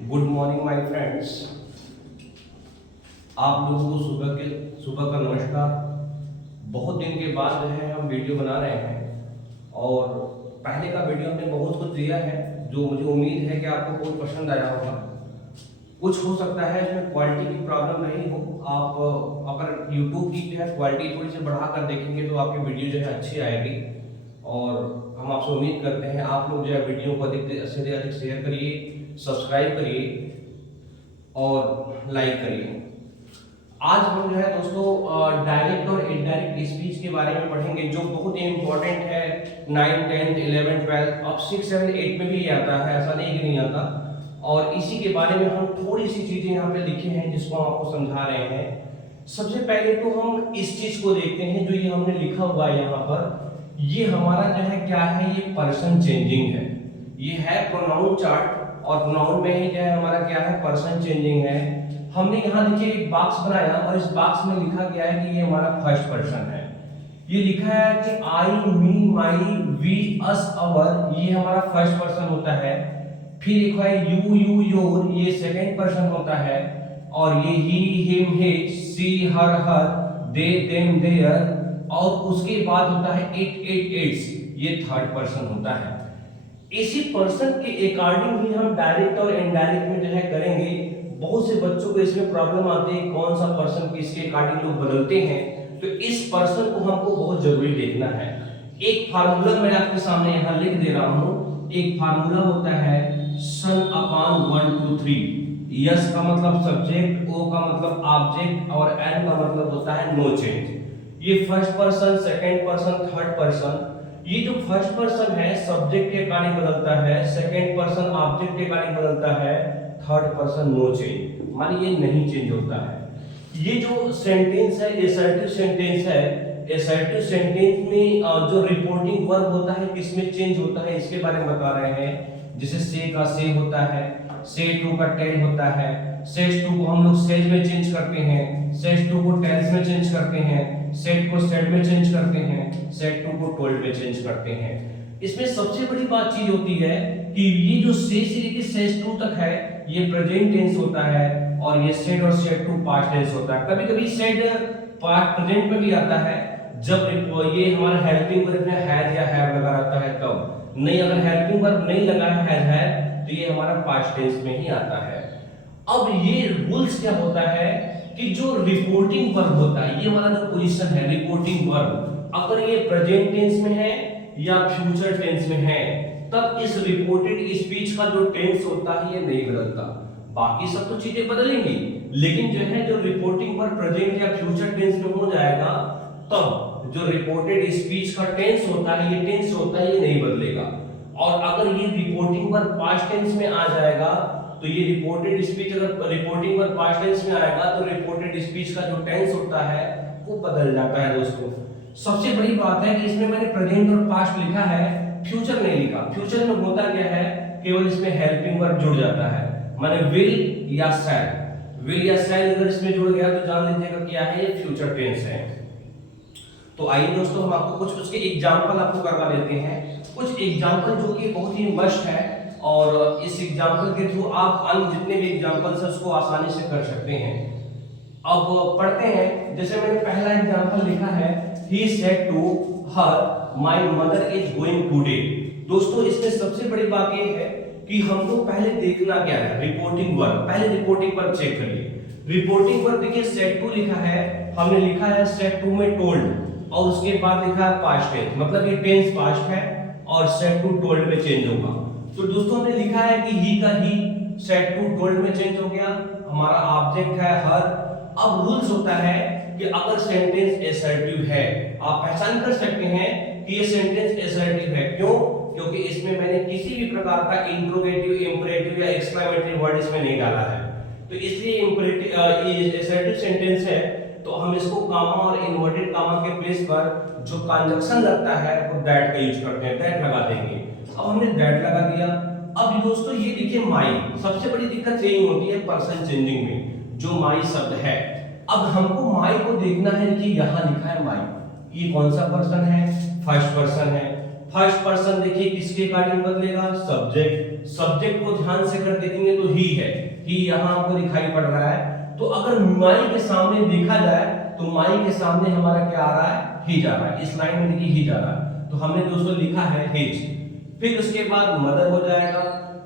Good morning my friends. आप लोगों को सुबह का नमस्कार। बहुत दिन के बाद जो है हम वीडियो बना रहे हैं और पहले का वीडियो हमने बहुत कुछ दिया है जो मुझे उम्मीद है कि आपको बहुत पसंद आया होगा। कुछ हो सकता है इसमें क्वालिटी की प्रॉब्लम नहीं हो। आप अगर यूट्यूब की जो है क्वालिटी थोड़ी सी बढ़ा कर देखेंगे तो आपकी वीडियो जो है अच्छी आएगी और हम आपसे उम्मीद करते हैं आप लोग जो है वीडियो को अधिक से अधिक शेयर करिए, सब्सक्राइब करिए और लाइक करिए। आज हम जो है दोस्तों डायरेक्ट और इनडायरेक्ट स्पीच के बारे में पढ़ेंगे जो बहुत ही इंपॉर्टेंट है। 9, 10, 11, 12 अब 6, 7, 8 में भी आता है, ऐसा नहीं कि नहीं आता। और इसी के बारे में हम थोड़ी सी चीजें यहाँ पे लिखे हैं जिसको हम आपको समझा रहे हैं। सबसे पहले तो हम इस चीज को देखते हैं जो ये हमने लिखा हुआ है यहाँ पर। ये हमारा जो है क्या है, ये पर्सन चेंजिंग है। ये है प्रोनाउन चार्ट और प्रोनाउन में ही जो है हमारा क्या है, पर्सन चेंजिंग है। हमने यहाँ देखिए एक बॉक्स बनाया और इस बॉक्स में लिखा गया है कि ये हमारा फर्स्ट पर्सन है। ये लिखा है कि आई, मी, माई, वी, अस, अवर, ये हमारा फर्स्ट पर्सन होता है। फिर लिखा है यू, यू, योर, ये सेकंड पर्सन होता है। और ये he, him, his, she, her, they, them, their, और उसके बाद होता है इट, इट्स, ये थर्ड पर्सन होता है। इसी पर्सन के अकॉर्डिंग ही हम डायरेक्ट और इनडायरेक्ट में जो है करेंगे। बहुत से बच्चों को इसमें प्रॉब्लम आती है कौन सा पर्सन किसके अकॉर्डिंग लोग बदलते हैं, तो इस पर्सन को हमको बहुत जरूरी देखना है। एक फार्मूला मैं आपके सामने यहाँ लिख दे रहा हूँ। एक फार्मूला होता है सन अपॉन 1, 2, 3। यस का मतलब सब्जेक्ट, ओ का मतलब ऑब्जेक्ट और एन का मतलब होता है नो चेंज। ये first person, second person, third person. ये जो फर्स्ट पर्सन है सब्जेक्ट के अकॉर्डिंग बदलता है, सेकंड पर्सन ऑब्जेक्ट के अकॉर्डिंग बदलता है, थर्ड पर्सन नो चेंज, माने ये नहीं चेंज होता है। ये जो सेंटेंस है असर्टिव सेंटेंस है। असर्टिव सेंटेंस में जो रिपोर्टिंग वर्ब होता है किसमें चेंज होता है इसके बारे में बता रहे हैं। जैसे से का से होता है, से टू का टेल होता है, सेज टू को हम लोग सेज में चेंज करते हैं, सेज टू को टेल्स में चेंज करते हैं, सेट को सेड में चेंज करते हैं, सेट टू को टोल्ड में चेंज करते हैं। इसमें सबसे बड़ी बात चीज होती है कि ये जो से लेके सेज टू तक है ये प्रेजेंट टेंस होता है और ये सेड और सेड टू पास्ट टेंस होता है। कभी कभी सेड पास्ट प्रेजेंट में भी आता है जब ये हमारा हेल्पिंग वर्ब में हैज या हैव लगा रहता है तब। नहीं, अगर हेल्पिंग वर्ब नहीं लगा है तो ये हमारा पास्ट टेंस में ही आता है। अब ये रूल्स क्या होता है कि जो रिपोर्टिंग वर्ब होता है, ये हमारा जो पोजीशन है रिपोर्टिंग वर्ब, अगर ये प्रेजेंट टेंस में है या फ्यूचर टेंस में है तब इस रिपोर्टेड स्पीच का जो टेंस होता है ये नहीं बदलता। बाकी सब तो चीजें बदलेंगी लेकिन जो है जो रिपोर्टिंग वर्ब प्रेजेंट या फ्यूचर टेंस में हो जाएगा तब जो रिपोर्टेड स्पीच का टेंस होता है, ये टेंस होता है, ये नहीं बदलेगा। और अगर ये रिपोर्टिंग वर्ब पास्ट टेंस में आ जाएगा तो ये रिपोर्टेड स्पीच, अगर रिपोर्टिंग वर्ब पास्ट टेंस में आएगा तो रिपोर्टेड स्पीच का जो टेंस होता है वो बदल जाता है दोस्तों। सबसे बड़ी बात है कि इसमें मैंने प्रेजेंट और पास्ट लिखा है, फ्यूचर नहीं लिखा। फ्यूचर में होता क्या है, केवल इसमें हेल्पिंग वर्ब जुड़ जाता है, माने विल या शैल। विल या शैल अगर इसमें जुड़ गया तो जान लीजिएगा क्या है, ये फ्यूचर टेंस है। तो आइए दोस्तों हम आपको कुछ उसके एग्जांपल आपको करवा देते हैं। कुछ एग्जांपल जो कि बहुत ही मस्ट है और इस एग्जांपल के थ्रू आप अन्य जितने भी एग्जांपल्स है उसको आसानी से कर सकते हैं। अब पढ़ते हैं। जैसे मैंने पहला एग्जांपल लिखा है, he said to her my mother is going today। दोस्तों इसमें सबसे बड़ी बात ये है कि हमको पहले देखना क्या है, रिपोर्टिंग वर्ब। पहले रिपोर्टिंग वर्ब चेक करिए। रिपोर्टिंग वर्ब देखिए सेड टू लिखा है, हमने लिखा है सेड टू में टोल्ड और उसके बाद लिखा है पास्ट टेंस, मतलब ये टेंस पास्ट है और सेड टू टोल्ड में चेंज होगा। तो दोस्तों हमने लिखा है कि ही का ही सेड टू टोल्ड में चेंज हो गया, हमारा ऑब्जेक्ट है हर। अब रूल्स होता है कि अगर सेंटेंस असर्टिव है आप पहचान कर सकते हैं कि ये सेंटेंस असर्टिव है। क्यों? क्योंकि इसमें मैंने किसी भी प्रकार का इंट्रोगेटिव, इंपरेटिव या एक्सक्लेमेटरी वर्ड इसमें नहीं डाला है। तो इसलिए इंपरेटिव ये असर्टिव सेंटेंस है तो हम इसको कामा और इन्वर्टेड कामा के प्लेस पर जो कंजक्शन लगता है वो दैट का यूज करते हैं, दैट लगा देंगे। अब हमने दैट लगा दिया। अब दोस्तों ये देखिए माई, सबसे बड़ी दिक्कत यही होती है पर्सन चेंजिंग में, जो माई शब्द है। अब हमको माई को देखना है कि यहाँ लिखा है माई, ये कौन सा पर्सन है, फर्स्ट पर्सन है। फर्स्ट पर्सन देखिए किसके अकॉर्डिंग बदलेगा, सब्जेक्ट। सब्जेक्ट को ध्यान से कर देखेंगे तो ही है, ही यहाँ आपको दिखाई पड़ रहा है। तो अगर माई के सामने देखा जाए तो माई के सामने हमारा क्या आ रहा है, ही जा रहा है। इस लाइन में देखिए ही जा रहा है, तो हमने दोस्तों लिखा है हिज। फिर उसके बाद मदर हो जाएगा।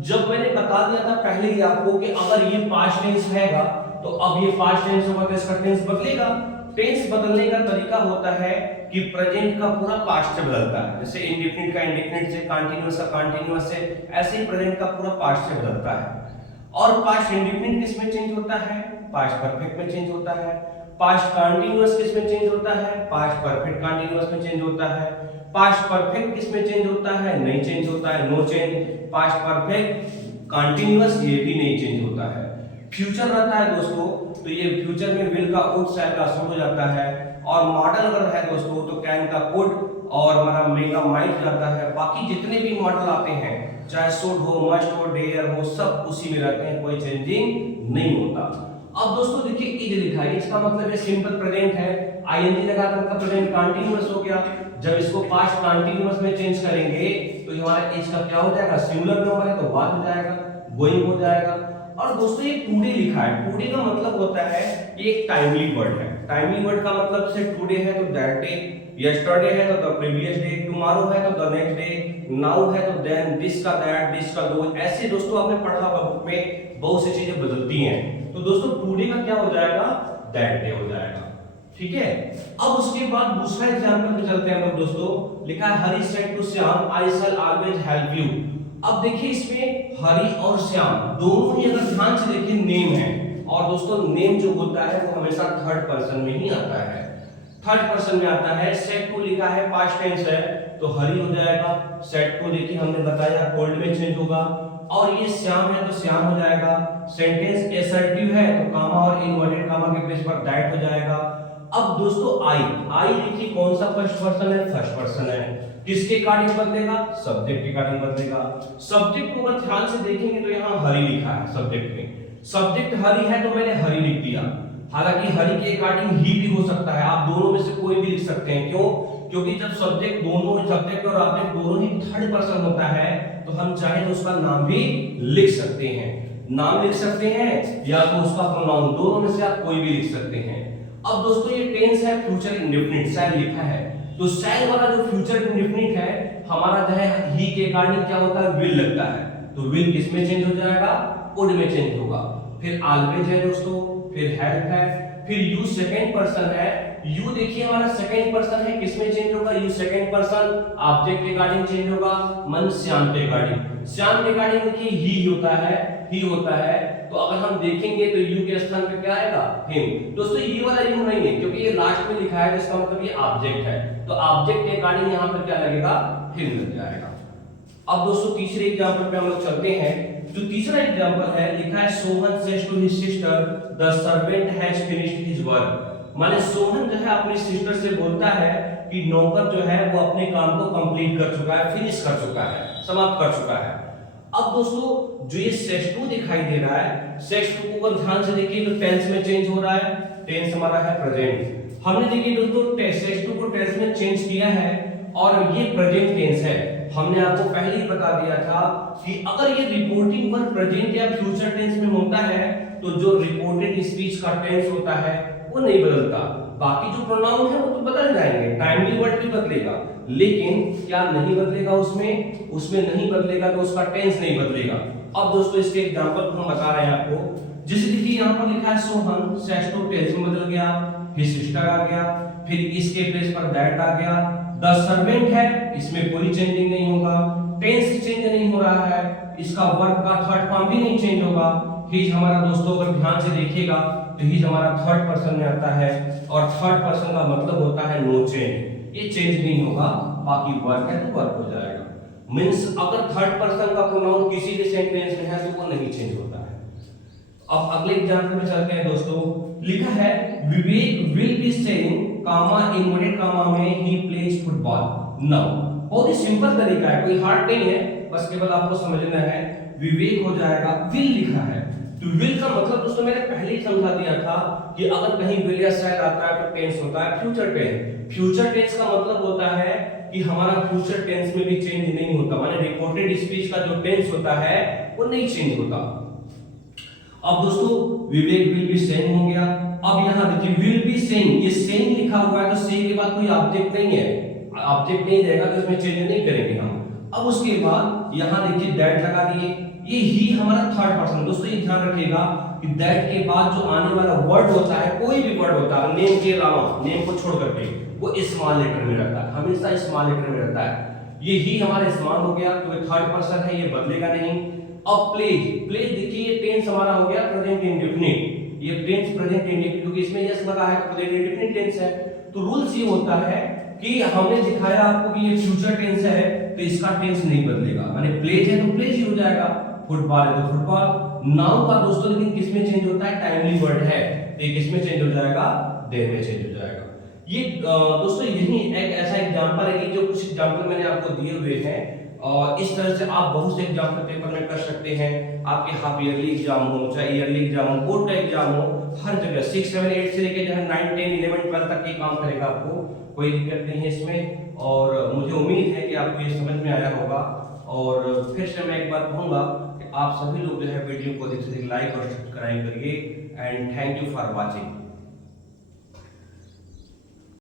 जब मैंने बता दिया था पहले ही आपको कि अगर ये पास्ट टेंस हैगा तो अब ये पास्ट टेंस होगा तो इसका टेंस बदलेगा। टेंस बदलने का तरीका होता है कि प्रेजेंट का पूरा पास्ट से बदलता है। जैसे इंडेफिनिट का इंडेफिनिट से, कंटीन्यूअस का कंटीन्यूअस से, ऐसे ही प्रेजेंट का पूरा पास्ट से बदलता है। और पास्ट इंडेफिनिट किस में चेंज होता है, पास्ट परफेक्ट में चेंज होता है। पास्ट कंटीन्यूअस किस में चेंज होता है, पास्ट परफेक्ट कंटीन्यूअस में चेंज होता है। पास्ट परफेक्ट किस में चेंज होता है, नहीं चेंज होता है, no change. Past perfect continuous ये भी नहीं चेंज होता है। फ्यूचर रहता है दोस्तों, तो ये फ्यूचर में विल का वुड शैल का शुड हो जाता है। और मॉडल अगर है दोस्तों तो कैन का कुड और हमारा मे का माइट जाता है। बाकी जितने भी मॉडल आते हैं, चाहे शुड हो, मस्ट हो, डेयर हो, सब उसी में रहते हैं, कोई चेंजिंग नहीं होता। अब दोस्तों देखिए इज लिखा है, इसका मतलब है सिंपल प्रेजेंट है। आईएनजी लगा कर का प्रेजेंट कंटीन्यूअस हो गया। जब इसको पास्ट कंटीन्यूअस में चेंज करेंगे तो हमारा एज का क्या हो जाएगा, सिंगुलर नंबर है तो वाज हो जाएगा, गोइंग हो जाएगा। और दोस्तों ये टुडे लिखा है। टुडे का मतलब होता है ये एक टाइमली वर्ड है। टाइमली वर्ड का मतलब से टुडे है तो दैट डे, यस्टरडे है तो द प्रीवियस डे, टुमारो है तो द नेक्स्ट डे, नाउ है तो देन, दिस का दैट, दिस का दो। ऐसे दोस्तों आपने पढ़ा होगा बुक में, बहुत सी चीजें बदलती हैं। तो दोस्तों टुडे का क्या हो जाएगा, दैट डे हो जाएगा। ठीक है। अब उसके बाद दूसरा एग्जांपल पे चलते हैं हम लोग दोस्तों। लिखा है Hari said to Shyam I shall always help you. अब देखिए इसमें हरी और श्याम दोनों ही अगर ध्यान से देखिए नेम है। और दोस्तों नेम जो होता है वो हमेशा थर्ड पर्सन में ही आता है, थर्ड पर्सन में आता है। सेड टू लिखा है पास्ट टेंस है तो हरी हो जाएगा। सेड टू देखिए हमने बताया कोल्ड में चेंज होगा। और ये श्याम है तो श्याम हो जाएगा। सेंटेंस असर्टिव है तो कामा और इनवर्टेड कामा के प्लेस पर दैट हो जाएगा। अब दोस्तों आई देखिए कौन सा फर्स्ट पर्सन है, फर्स्ट पर्सन है। किसके अकॉर्डिंग बदलेगा, सब्जेक्ट के अकॉर्डिंग बदलेगा। सब्जेक्ट को अगर ध्यान से देखेंगे तो यहाँ हरी लिखा है सब्जेक्ट में। सब्जेक्ट हरी है तो मैंने हरी लिख दिया। हालांकि हरी के अकॉर्डिंग ही भी हो सकता है, आप दोनों में से कोई भी लिख सकते हैं। क्यों, क्योंकि जब सब्जेक्ट दोनों, सब्जेक्ट और ऑब्जेक्ट दोनों ही थर्ड पर्सन होता है तो हम चाहे तो उसका नाम भी लिख सकते हैं। नाम लिख सकते हैं या तो उसका प्रोनाउन, दोनों में से आप कोई भी लिख सकते हैं। अब दोस्तों ये टेंस है फ्यूचर इंडेफिनिट, शैल लिखा है। तो शैल वाला जो फ्यूचर इंडेफिनिट है हमारा जो है ही के अकॉर्डिंग क्या होता है, विल लगता है। तो विल किस में चेंज हो जाएगा, वुड में चेंज होगा। फिर ऑलवेज है दोस्तों, फिर हेल्प है, फिर यू सेकंड पर्सन है। यू देखिए हमारा सेकंड पर्सन है, किस में चेंज होगा, यू सेकंड पर्सन ऑब्जेक्ट के अकॉर्डिंग चेंज होगा, मन श्याम के अकॉर्डिंग। श्याम के अकॉर्डिंग देखिए ही होता है, ही होता है। तो अगर हम देखेंगे तो यू के स्थान पे क्या आएगा, हिम। दोस्तों ये वाला यू नहीं है क्योंकि ये लास्ट में लिखा है, जिसका मतलब ये ऑब्जेक्ट है। तो ऑब्जेक्ट के अकॉर्डिंग यहाँ पर क्या लगेगा, हिम लग जाएगा। अब दोस्तों तीसरे एग्जांपल पे हम लोग चलते हैं। जो तीसरा एग्जांपल है लिखा है Sohan says to his sister the servant has finished his work. माने सोहन जो है अपनी सिस्टर से बोलता है कि नौकर जो है वो अपने काम को कंप्लीट कर चुका है, फिनिश कर चुका है, समाप्त कर चुका है। अब दोस्तों जो ये सेज टू दिखाई दे रहा है, सेज टू को अगर ध्यान से देखिए तो टेंस में चेंज हो रहा है। टेंस हमारा है प्रेजेंट। हमने देखिए दोस्तों सेज टू को टेंस में चेंज किया है और ये प्रेजेंट टेंस है। हमने आपको पहले ही बता दिया था कि अगर ये रिपोर्टिंग वर्ब प्रेजेंट या फ्यूचर टेंस में होता है तो जो रिपोर्टेड स्पीच का टेंस होता है वो नहीं बदलता। बाकी जो प्रोनाउन है वो तो बदल जाएंगे, टाइमली वर्ड भी बदलेगा, लेकिन क्या नहीं बदलेगा उसमें, उसमें नहीं बदलेगा तो उसका टेंस नहीं बदलेगा। अब दोस्तों इसके एग्जांपल हम बता रहे हैं आपको। जैसे देखिए यहाँ पर लिखा है सोहन सेज टू टेंस में बदल गया, हिज सिस्टर आ गया, फिर इसके प्लेस पर दैट आ गया। द सर्वेंट है, इसमें कोई चेंजिंग नहीं होगा, टेंस चेंज नहीं हो रहा है, इसका वर्ब का थर्ड फॉर्म भी नहीं चेंज होगा। हिज हमारा दोस्तों अगर ध्यान से देखिएगा तो हिज हमारा थर्ड पर्सन में आता है और थर्ड पर्सन का मतलब होता है नो चेंज, ये चेंज नहीं होगा। बाकी वर्ब है तो वर्ब हो जाएगा। मींस अगर थर्ड पर्सन का प्रोनाउन किसी भी सेंटेंस में है तो वो नहीं चेंज होता है। अब अगले एग्जांपल में चलते हैं दोस्तों। लिखा है Vivek will be saying comma inverted comma में ही प्लेज फुटबॉल नाउ। बहुत ही सिंपल तरीका है, कोई हार्ड नहीं है, बस केवल आपको समझना है। विवेक हो जाएगा, विल लिखा है तो विल का मतलब दोस्तों मैंने पहले ही समझा दिया था कि अगर कहीं विल या शैल आता है तो टेंस होता है फ्यूचर टेंस। फ्यूचर टेंस का मतलब होता है कि हमारा फ्यूचर टेंस में भी चेंज नहीं होता, माने रिपोर्टेड स्पीच का जो टेंस होता है वो नहीं चेंज होता। अब दोस्तों विवेक विल बी सेइंग हो गया। अब यहाँ देखिए विल बी सेइंग, ये सेइंग लिखा हुआ है तो से के बाद कोई ऑब्जेक्ट नहीं है, ऑब्जेक्ट नहीं रहेगा तो इसमें चेंज नहीं करेंगे हम। अब उसके बाद यहाँ देखिए दैट लगा दिए, ये ही हमारा थर्ड पर्सन। दोस्तों ये ध्यान रखिएगा कि दैट के बाद जो आने वाला वर्ड होता है, कोई भी वर्ड होता है नेम के अलावा, नेम को छोड़ करके, वो स्मॉल लेटर में रहता है, हमेशा स्मॉल लेटर में रहता है। ये ही हमारा स्मॉल हो गया तो ये थर्ड पर्सन है, ये बदलेगा नहीं। अब प्लेज, प्लेज देखिए ये टेंस हमारा हो गया प्रेजेंट इंडेफिनिट, ये टेंस प्रेजेंट इंडेफिनिट क्योंकि इसमें यस लगा है, प्रेजेंट इंडेफिनिट टेंस है। तो रूल्स ये होता है कि हमने दिखाया आपको कि ये फ्यूचर टेंस है तो इसका टेंस नहीं बदलेगा, माने प्लेज है तो प्लेज ही हो जाएगा, फुटबॉल है तो फुटबॉल। नाउ का दोस्तों लेकिन किसमें चेंज होता है, टाइमली वर्ड है तो ये किसमें चेंज हो जाएगा, देर में चेंज हो जाएगा। ये दोस्तों यही एक ऐसा एग्जांपल है कि जो कुछ एग्जांपल मैंने आपको दिए हुए हैं और इस तरह से आप बहुत से एग्जांपल पेपर में कर सकते हैं। आपके हाफ ईयरली एग्जाम हो, चाहे ईयरली एग्जाम हो, बोर्ड का एग्जाम हो, हर जगह 6, 7, 8 से लेकर 9, 10, 11, 12 तक ये काम करेगा, आपको कोई दिक्कत नहीं है इसमें। और मुझे उम्मीद है कि आपको ये समझ में आया होगा। और फिर से मैं एक बार कहूँगा कि आप सभी लोग जो है वीडियो को अधिक से अधिक लाइक और सब्सक्राइब करिए and thank you for watching.